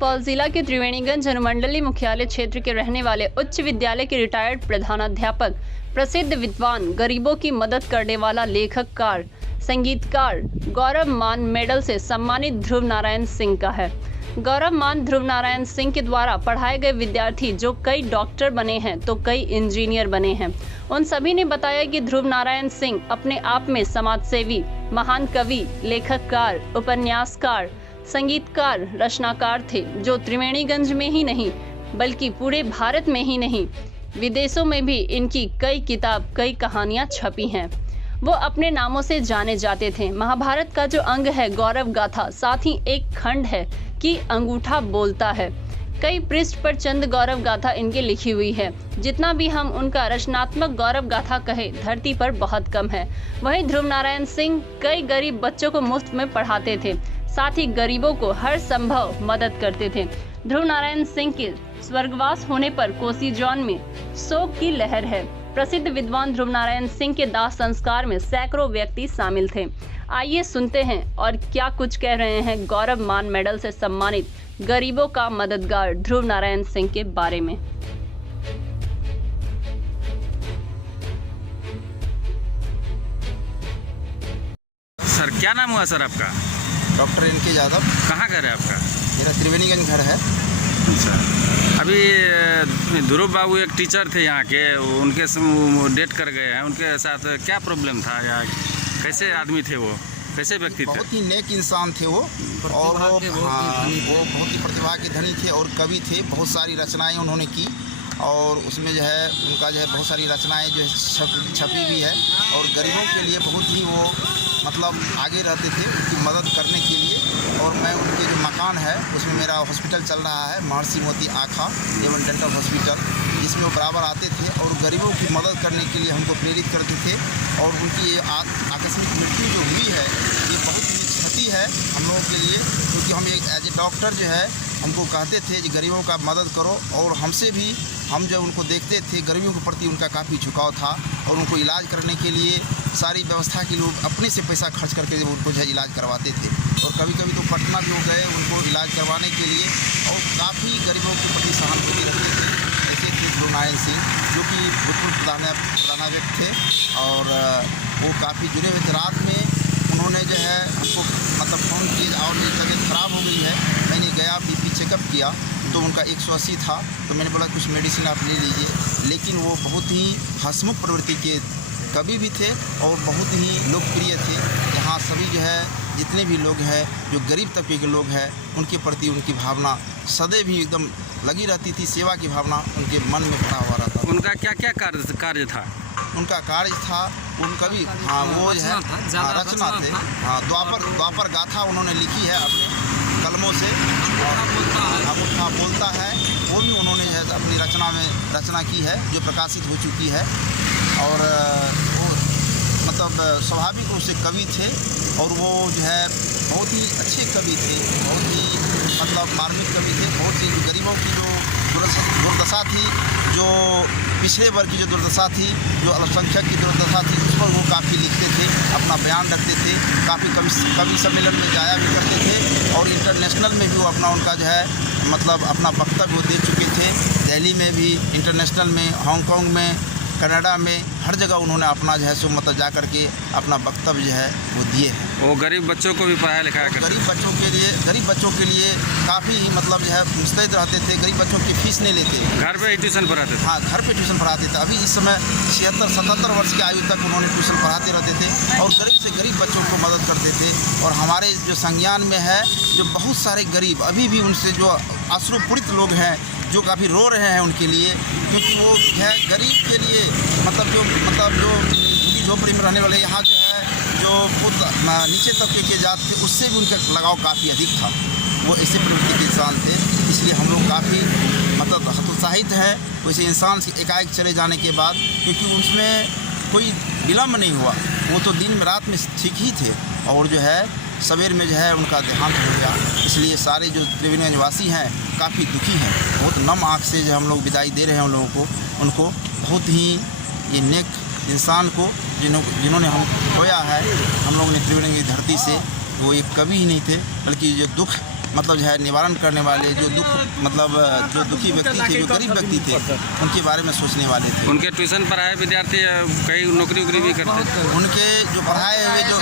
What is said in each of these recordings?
सुपौल जिला के त्रिवेणीगंज अनुमंडलीय मुख्यालय क्षेत्र के रहने वाले उच्च विद्यालय के रिटायर्ड प्रधानाध्यापक, प्रसिद्ध विद्वान, गरीबों की मदद करने वाला लेखककार, संगीतकार गौरव मान मेडल से सम्मानित ध्रुव नारायण सिंह का है। गौरव मान ध्रुव नारायण सिंह के द्वारा पढ़ाए गए विद्यार्थी जो कई डॉक्टर बने हैं तो कई इंजीनियर बने हैं, उन सभी ने बताया कि ध्रुव नारायण सिंह अपने आप में समाजसेवी, महान कवि, लेखककार, उपन्यासकार, संगीतकार, रचनाकार थे, जो त्रिवेणीगंज में ही नहीं बल्कि पूरे भारत में ही नहीं विदेशों में भी इनकी कई किताब, कई कहानियां छपी हैं। वो अपने नामों से जाने जाते थे। महाभारत का जो अंग है गौरव गाथा, साथ ही एक खंड है कि अंगूठा बोलता है। कई पृष्ठ पर चंद गौरव गाथा इनके लिखी हुई है। जितना भी हम उनका रचनात्मक गौरव गाथा कहे, धरती पर बहुत कम है। वहीं ध्रुव नारायण सिंह कई गरीब बच्चों को मुफ्त में पढ़ाते थे, साथ ही गरीबों को हर संभव मदद करते थे। ध्रुव नारायण सिंह के स्वर्गवास होने पर कोसी जॉन में शोक की लहर है। प्रसिद्ध विद्वान ध्रुव नारायण सिंह के दाह संस्कार में सैकड़ों व्यक्ति शामिल थे। आइए सुनते हैं और क्या कुछ कह रहे हैं गौरव मान मेडल से सम्मानित गरीबों का मददगार ध्रुव नारायण सिंह के बारे में। सर, क्या नाम हुआ सर आपका? डॉक्टर इनके यादव। कहाँ घर है आपका? मेरा त्रिवेणीगंज घर है। अच्छा, अभी ध्रुव बाबू एक टीचर थे यहाँ के, उनके डेट कर गए हैं। उनके साथ क्या प्रॉब्लम था या कैसे आदमी थे वो, कैसे व्यक्ति थे? बहुत ही नेक इंसान थे वो, और वो बहुत ही प्रतिभा के धनी थे और कवि थे। बहुत सारी रचनाएं उन्होंने की और उसमें जो है उनका जो है बहुत सारी रचनाएं जो है छपी भी है। और गरीबों के लिए बहुत ही वो मतलब आगे रहते थे उनकी मदद करने के लिए। और मैं उनके जो मकान है उसमें मेरा हॉस्पिटल चल रहा है, महर्षि मोती आँखा एवं डेंटल हॉस्पिटल, जिसमें वो बराबर आते थे और गरीबों की मदद करने के लिए हमको प्रेरित करते थे। और उनकी ये आकस्मिक मृत्यु जो हुई है ये बहुत ही क्षति है हम लोगों के लिए, क्योंकि हम एक एज ए डॉक्टर जो है हमको कहते थे कि गरीबों का मदद करो। और हमसे भी हम जब उनको देखते थे गरीबों के प्रति उनका काफ़ी झुकाव था और उनको इलाज करने के लिए सारी व्यवस्था के लिए अपने से पैसा खर्च करके उनको जो है इलाज करवाते थे। और कभी कभी तो पटना भी हो गए उनको इलाज करवाने के लिए, और काफ़ी गरीबों के प्रति सहानुभूति रखते थे। ऐसे थे ध्रुव नारायण सिंह, जो कि भूतपूर्व प्रधानाध्यक्ष थे और वो काफ़ी जुड़े हुए थे। रात में उन्होंने जो है हमको मतलब फ़ोन किया और मेरी तबीयत ख़राब हो गई है। मैंने गया बीपी चेकअप किया तो उनका 180 था, तो मैंने बोला कुछ मेडिसिन आप ले लीजिए। लेकिन वो बहुत ही हंसमुख प्रवृत्ति के कवि भी थे और बहुत ही लोकप्रिय थे। यहाँ सभी जो है जितने भी लोग हैं जो गरीब तबके के लोग हैं उनके प्रति उनकी भावना सदैव ही एकदम लगी रहती थी। सेवा की भावना उनके मन में भरा हुआ रहता था। उनका क्या क्या कार्य था? उनका कार्य था उनका भी वो जो है रचना थे। द्वापर गाथा उन्होंने लिखी है अपने कलमों से। अंगूठा बोलता है वो भी उन्होंने जो है अपनी रचना की है जो प्रकाशित हो चुकी है। और वो मतलब स्वाभाविक रूप से कवि थे और वो जो है बहुत ही अच्छे कवि थे, बहुत ही मतलब मार्मिक कवि थे। बहुत सी गरीबों की जो दुर्दशा थी, जो पिछड़े वर्ग की जो दुर्दशा थी, जो अल्पसंख्यक की दुर्दशा थी, उस पर वो काफ़ी लिखते थे, अपना बयान रखते थे। काफ़ी कवि सम्मेलन में जाया भी करते थे और इंटरनेशनल में भी वो अपना उनका जो है मतलब अपना वक्तव्य वो दे चुके थे। दिल्ली में भी, इंटरनेशनल में, हांगकांग में, कनाडा में, हर जगह उन्होंने अपना जो है सो मतलब जा करके अपना वक्तव्य जो है वो दिए हैं। वो गरीब बच्चों को भी पढ़ाया लिखाया करते? गरीब बच्चों के लिए काफ़ी मतलब जो है मुस्तैद रहते थे। गरीब बच्चों की फीस नहीं लेते, घर पे ही ट्यूशन पढ़ाते थे? हाँ, घर पे ट्यूशन पढ़ाते थे। अभी इस समय 76-77 वर्ष की आयु तक उन्होंने ट्यूशन पढ़ाते रहते थे और गरीब से गरीब बच्चों को मदद करते थे। और हमारे जो संज्ञान में है जो बहुत सारे गरीब अभी भी उनसे जो अश्रुपूरित लोग हैं जो काफ़ी रो रहे हैं उनके लिए, क्योंकि वो है गरीब के लिए मतलब जो झुग्गी झोपड़ी में रहने वाले यहाँ जो है जो खुद नीचे तबके के जात थे उससे भी उनका लगाव काफ़ी अधिक था। वो ऐसे प्रवृत्ति के इंसान थे, इसलिए हम लोग काफ़ी मतलब हतोत्साहित हैं वैसे इंसान से एकाएक चले जाने के बाद, क्योंकि उसमें कोई विलम्ब नहीं हुआ। वो तो दिन में रात में ठीक ही थे और जो है सवेर में जो है उनका देहांत हो गया। इसलिए सारे जो त्रिवेणीगंज वासी हैं काफ़ी दुखी हैं। बहुत नम आँख से जो हम लोग विदाई दे रहे हैं उन लोगों को। उनको बहुत ही ये नेक इंसान को जिन्होंने हम खोया है हम लोगों ने त्रिवेणीगंज की धरती से। वो एक कवि ही नहीं थे बल्कि जो दुख मतलब जो है निवारण करने वाले, जो दुख मतलब जो दुखी व्यक्ति थे, जो गरीब व्यक्ति थे, उनके बारे में सोचने वाले थे। उनके ट्यूशन पढ़ाए विद्यार्थी कई नौकरी वोकरी भी करते हैं। उनके जो पढ़ाए हुए जो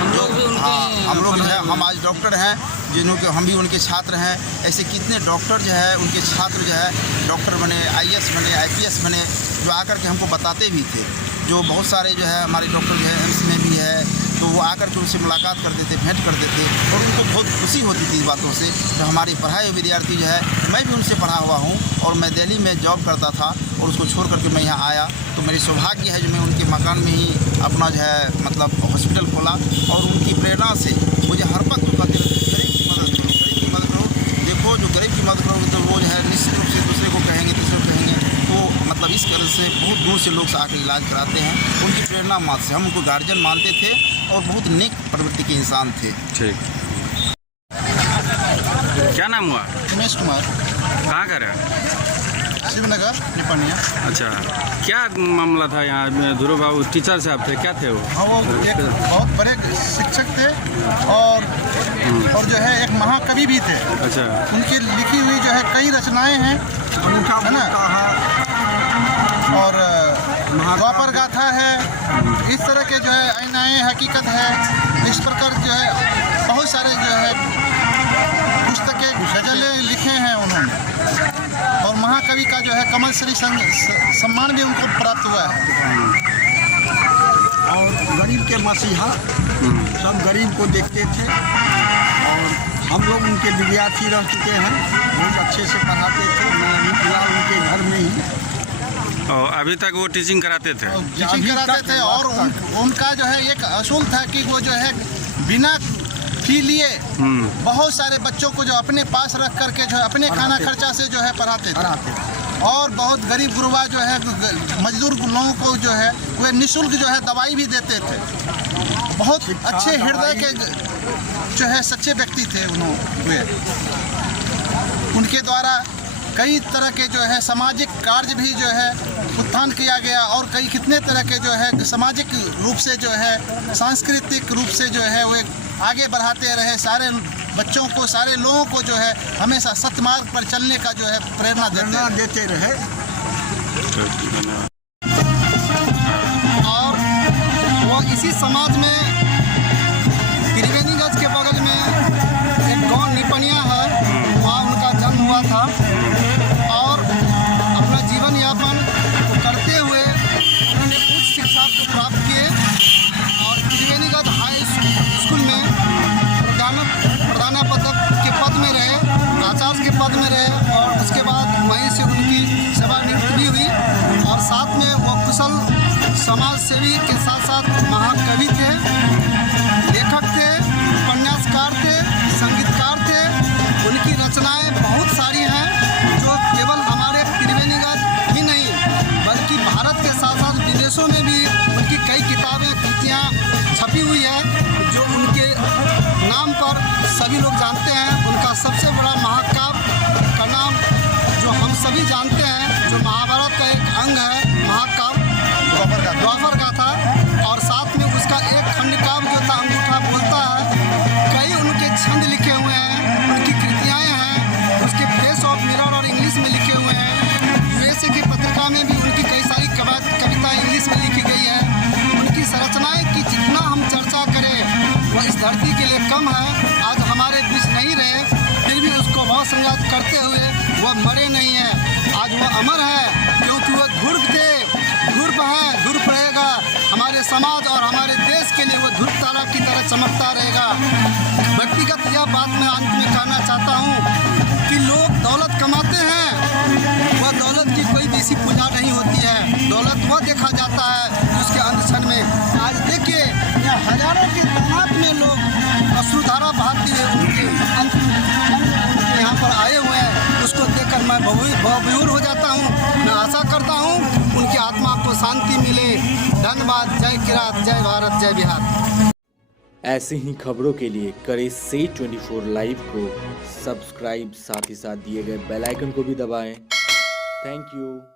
हम लोग जो है, हम आज डॉक्टर हैं, जिन्होंने हम भी उनके छात्र हैं। ऐसे कितने डॉक्टर जो है उनके छात्र जो है डॉक्टर बने, IAS बने, IPS बने, जो आकर के हमको बताते भी थे। जो बहुत सारे जो है हमारे डॉक्टर जो है एम्स में भी है, तो वो आकर के उनसे मुलाकात करते थे, भेंट करते थे, और उनको बहुत खुशी होती थी इस बातों से। तो हमारी पढ़ाए हुए विद्यार्थी जो है, मैं भी उनसे पढ़ा हुआ हूँ, और मैं दिल्ली में जॉब करता था, और उसको छोड़ करके मैं यहाँ आया, तो मेरी सौभाग्य है जो मैं उनके मकान में ही अपना जो है मतलब हॉस्पिटल खोला। और उनकी प्रेरणा से मुझे हर वक्त कहते थे गरीब की मदद करो, गरीब की मदद करो। देखो जो गरीब की मदद करोगे तो वो जो है निश्चित रूप से दूसरे को कहेंगे, तीसरे को कहेंगे। तो मतलब इस तरह से बहुत दूर से लोग आकर इलाज कराते हैं। उनकी प्रेरणा मात्र से हम उनको गार्जियन मानते थे, और बहुत नेक प्रवृत्ति के इंसान थे। ठीक, क्या नाम हुआ? उमेश कुमार, कहाँ का है? शिवनगर निपनिया। अच्छा, क्या मामला था यहाँ? ध्रुव बाबू टीचर साहब थे, क्या थे वो? हाँ, वो एक बहुत बड़े शिक्षक थे, और जो है एक महाकवि भी थे। अच्छा, उनकी लिखी हुई जो है कई रचनाएं हैं, है ना, और द्वापर गाथा है, इस तरह के जो है आईनाए हकीकत है, इस प्रकार जो है बहुत सारे जो है पुस्तकें गजलें लिखे हैं उन्होंने। और महाकवि का जो है कमल श्री सम्मान भी उनको प्राप्त हुआ है। और गरीब के मसीहा, सब गरीब को देखते थे, और हम लोग उनके विद्यार्थी रह चुके हैं, बहुत अच्छे से पढ़ाते थे। मैं अभी फिलहाल उनके घर में ही, और अभी तक वो टीचिंग कराते थे? टीचिंग कराते थे। और उनका जो है एक असूल था कि वो जो है बिना फी लिए बहुत सारे बच्चों को जो अपने पास रख करके जो है अपने खाना खर्चा से जो है पढ़ाते थे। और बहुत गरीब गुरबा जो है मजदूर लोगों को जो है वे निःशुल्क जो है दवाई भी देते थे। बहुत अच्छे हृदय के जो है सच्चे व्यक्ति थे उन्होंने। उनके द्वारा कई तरह के जो है सामाजिक कार्य भी जो है उत्थान किया गया, और कई कितने तरह के जो है सामाजिक रूप से जो है सांस्कृतिक रूप से जो है वे आगे बढ़ाते रहे। सारे बच्चों को, सारे लोगों को जो है हमेशा सत्य मार्ग पर चलने का जो है प्रेरणा देते रहे। और वो इसी समाज में त्रिवेणीगंज के बगल में एक गांव निपनिया है, वहाँ उनका जन्म हुआ था, और अपना जीवन यापन करते हुए उन्होंने उच्च शिक्षा को प्राप्त किए, और त्रिवेणीगंज हाई स्कूल में प्रधानाध्यापक के पद में रहे, आचार्य के पद में रहे, और उसके बाद वहीं से उनकी सेवानिवृत्ति भी हुई। और साथ में वो कुशल समाज सेवी के साथ साथ महाकवि थे, लेखक थे, उपन्यासकार थे, संगीतकार थे। उनकी रचनाएं बहुत सारी हैं, जो केवल हमारे त्रिवेणीगंज ही नहीं बल्कि भारत के साथ साथ विदेशों में भी उनकी कई किताबें, कृतियाँ छपी हुई है, जो उनके नाम पर सभी लोग जानते हैं। उनका सबसे बड़ा महाकाव्य का नाम जो हम सभी जानते हैं, जो महाभारत का एक अंग है, महाकाव्य द्वापर गाथा, और साथ में उसका एक खंड काव्य जो था अंगूठा बोलता है। कई उनके छंद लिखे हुए हैं, उनकी कृतियाँ हैं, उसके फेस ऑफ मिरर और इंग्लिश में लिखे हुए हैं। USA की पत्रिका में भी उनकी कई सारी कविता इंग्लिश में लिखी गई है। उनकी संरचनाएँ की जितना हम चर्चा करें वह इस धरती के लिए कम है। आज हमारे बीच नहीं रहे, फिर भी उसको बहुत संयात करते हुए वह मरे नहीं हैं। आज वह अमर है, क्योंकि वह ध्रुव थे, ध्रुव है, ध्रुव रहेगा। हमारे समाज और हमारे देश के लिए वह ध्रुव तारा की तरह चमकता रहेगा। व्यक्तिगत यह बात मैं अंत में कहना चाहता हूँ कि लोग दौलत कमाते हैं, वह दौलत की कोई बेसी पूजा नहीं होती है। दौलत वह देखा जाता है उसके अंत क्षण में। आज देखिए यहाँ हजारों की तादाद में लोग अश्रुधारा बहाते हुए उनके यहाँ पर आए हुए हैं। उसको देखकर मैं भावविभोर हो जाता हूँ। मैं आशा करता हूँ उनकी आत्मा को शांति मिले। धन्यवाद। जय किरात, जय भारत, जय बिहार। ऐसी ही खबरों के लिए करें से 24 लाइव को सब्सक्राइब, साथ ही साथ दिए गए बेल आइकन को भी दबाएं। Thank you.